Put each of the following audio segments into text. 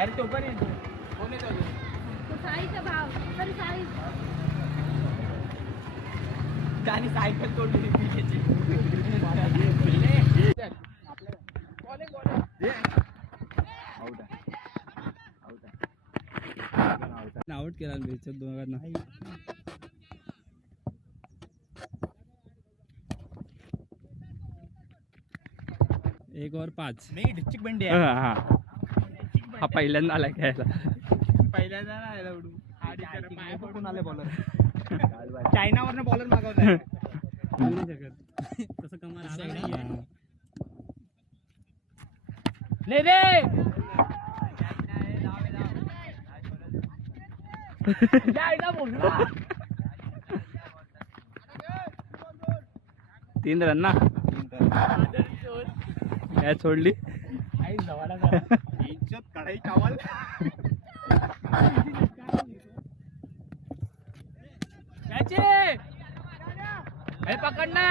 अरे तो पण येतो. कोण येतो साईचा भाव तरी साई त्याने सायकल तोडली त्याची. आउट केला दोघांना. एक ओव्हर 5. नाही डिस्ट्रिक्ट बंडी हा हा पहिल्यांदा आला खेळायला. पहिल्यांदा नाही आला उडून. पाया पडून आले बॉलर. चायनावरनं बॉलर मागवताय. तसं कमाल आला ले रे. जायला बोलला. 3 रन ना. काय सोडली. आई जवाला इज्जत कढाई चावल. पकडना.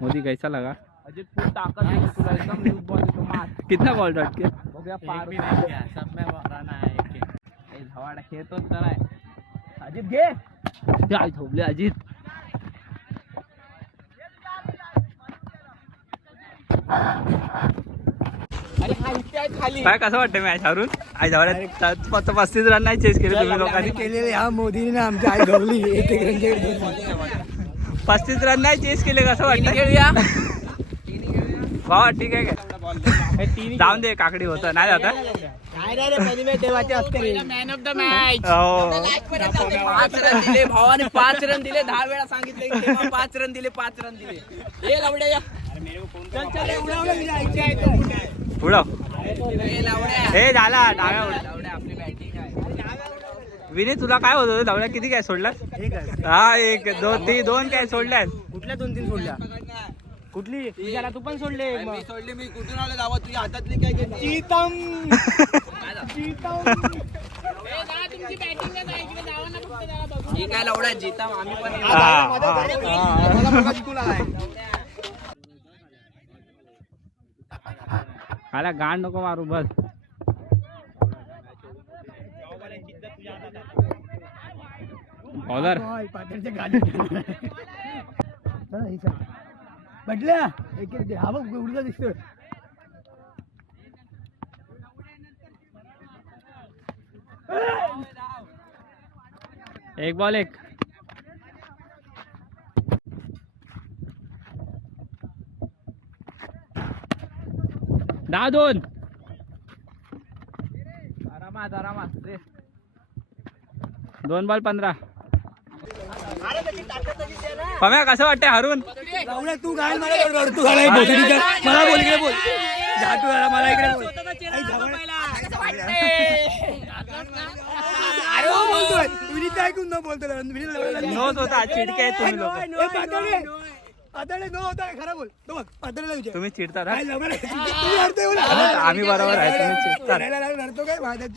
मोदी कैसा लगा. अजित फुल ताकत आहे तुला एकदम लूज बॉल देतो मार. कितना बॉल डॉट के. बघूया पार सब में रन आहे. ए धवाडा खेळतोच तर आहे. अजित घे. काय झोपले अजित. अरे खाली काय कसं वाटतं मॅच हरून. आई धावड्यात 35 रन नाही चेस केले तुम्ही लोकांनी. केलेले ह्या मोदीने आमच्या आई गवली. 35 रन नाही चेस केले कसं वाटतं. खेळूया. भावा ठीक आहे काय. जाऊन दे काकडी होतं नाही जाता. Man of the match. 5 run दिले भावाने. 5 रन दिले. 10 वेळा सांगितले 5 रन दिले. 5 रन दिले. ये लावड्या या. उडव. ए लावड्या. हे झाला डाव्या उडव. लावड्या आपली बॅटिंग आहे. विनी तुला काय होत होतं धावड्या किती काय सोडला. हा 1 2 2 काय सोडल्यात. कुठल्या 2-3 सोडल्या. कुठली तुझ्याला तू पण सोडले. मी सोडली. मी कुठून आलो गावात. तुझ्या हातातली काय घेतली. चीतम. ठीक आहे लावड्या. जीता आम्ही पण. आला गांड नको मारू बस. बॉलर म्हटल्या एक हा बघ उडता दिसतोय. एक बॉल 1. दहा 2. आरामात 2 बॉल 15. पम्या कसं वाटतंय हरून. तू गाय मला तू गाय मला बोल इकडे बोल. मला इकडे बोल. विनीत ऐकून न बोलतो. नोच होता चिडके आहेत तुम्ही लोक. पातळे नो होता खरा बोल. तो बघ पातळीला विचार. तुम्ही चिडता ना. तुम्ही आम्ही बरोबर आहे तुम्ही चिडता. काय माझ्या